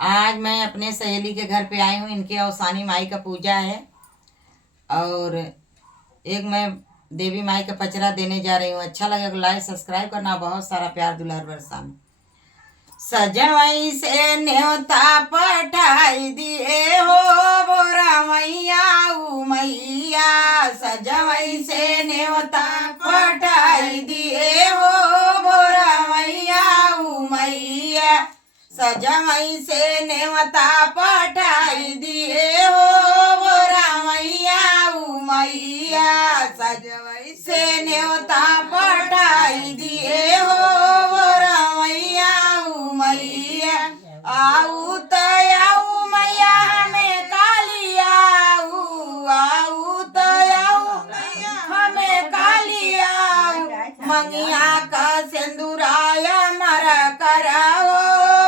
आज मैं अपने सहेली के घर पे आई हूँ। इनके अवसानी माई का पूजा है और एक मैं देवी माई का पचरा देने जा रही हूँ। अच्छा लगे तो लाइक सब्सक्राइब करना। बहुत सारा प्यार दुलार बरसाना। सजवई से न्योता पठाई दिए हो बोरा मैया ऊ मैया। सजवई से न्योता पठाई दिए हो बोरा मैया ऊ मैया। सजवई से न्योता पठाई दिए हो बोरा मैया ऊ मैया। सजवई से न्योता पठाई दिए हो बोरा मैया ऊ मैया। आऊ तयाऊ मैया हमें कालिया आऊ तयाऊ हमें कालिया। मंगिया का सिंदूराया मरा कराओ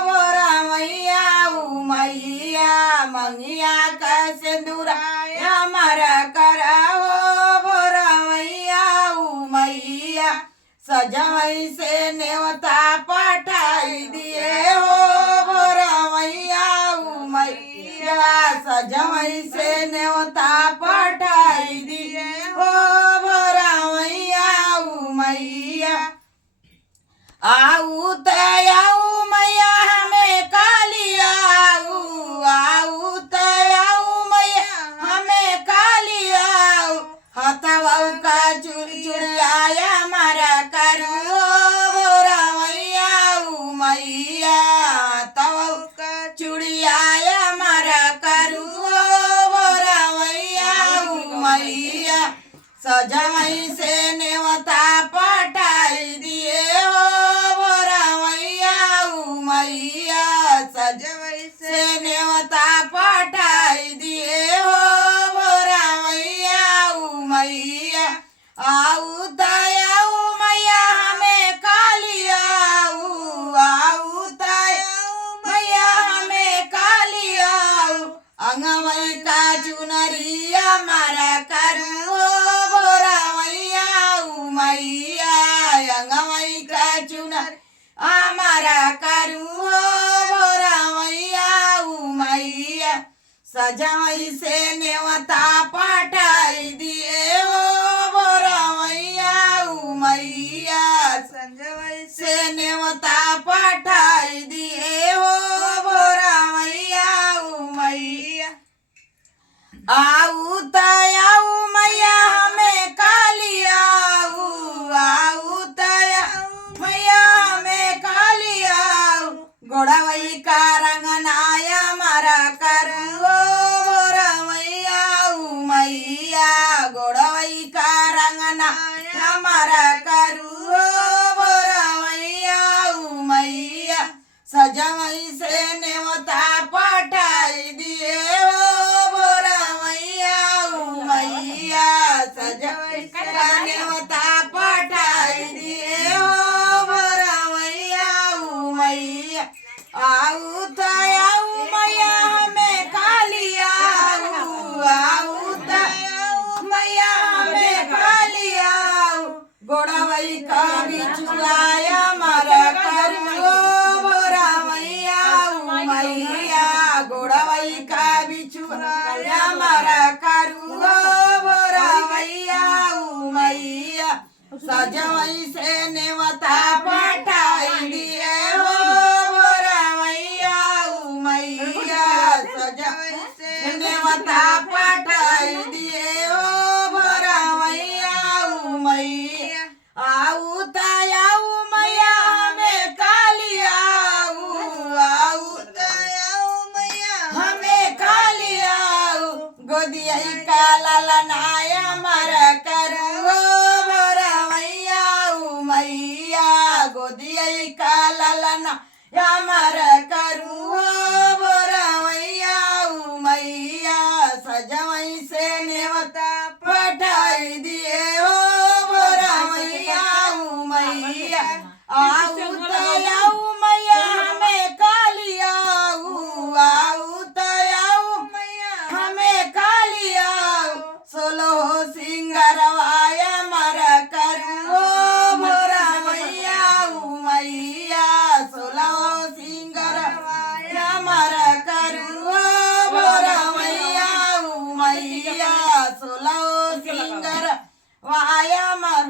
बोरा मैया ऊ मैया। मंगिया का सिंदूराया मरा कराओ बोरा मैया ऊ मैया। सजवई से न्योता पठाई दिए हो बोरा मैया ऊ मैया। सजवई से न्योता पठाई दिए हो बोरा मैया ऊ मैया। आऊ तयाऊ मैया हमें कालिया आऊ तयाऊ मैया हमें कालिया। हथवऊ का चुड़चुड़िया मारा करू बोरा मैया ऊ मैया। हथवऊ का चुड़िया मारा करू बोरा मैया ऊ मैया। सजवई से न्योता पठाई दिए हो बोरा मैया ऊ मैया। सजवई से न्योता पठाई दिए हो बोरा मैया ऊ मैया। आऊ तयाऊ मैया हमें कालिया आऊ तयाऊ मैया हमें कालिया। अंगवई का चुनरिया मारा करू बोरा मैया ऊ मैया। अंगवई का चुनर हमारा करू बोरा मैया ऊ मैया। सजवई से न्योता पठाई दिए हो बोरा मैया ऊ मैया। सजवई से न्योता पठाई दिए हो बोरा मैया ऊ मैया। आऊ तयाऊ मैया हमें कालिया आऊ तयाऊ मैया हमें कालिया। गोड़वई का रंगनाया मारा करू बोरा मैया ऊ मैया। गोड़वई का रंगनाया मारा करू बोरा मैया ऊ मैया। सजवई से न्योता पठाई दिए हो बोरा मैया ऊ मैया। सजवई से न्योता पठाई दिए हो बोरा मैया ऊ मैया। आऊ तयाऊ मैया हमें कालिया आऊ तयाऊ मैया हमें कालिया। गोड़वई का बिछुआया मारा करू बोरा मैया ऊ मैया। गोड़वई का बिछुआया मारा करू बोरा मैया ऊ मैया। सजवई से न्योता पठाई दिए हो बोरा मैया ऊ मैया। सजवई से न्योता पठाई दिए हो बोरा मैया ऊ मैया। आऊ तयाऊ मैया हमें कालिया आऊ तयाऊ मैया हमें कालिया। गोदियई का ललनाया मरा करू बोरा मैया ऊ मैया। गोदियई का ललनाया मरा करू बोरा मैया ऊ मैया। सजवई से न्योता पठाई दिए हो बोरा मैया ऊ मैया। आऊ तयाऊ मैया हमें कालिया आऊ तयाऊ मैया हमें कालिया। सोलहो सिंगरवाया मरा करू बोरा मैया ऊ मैया। सोलहो सिंगर वाया मर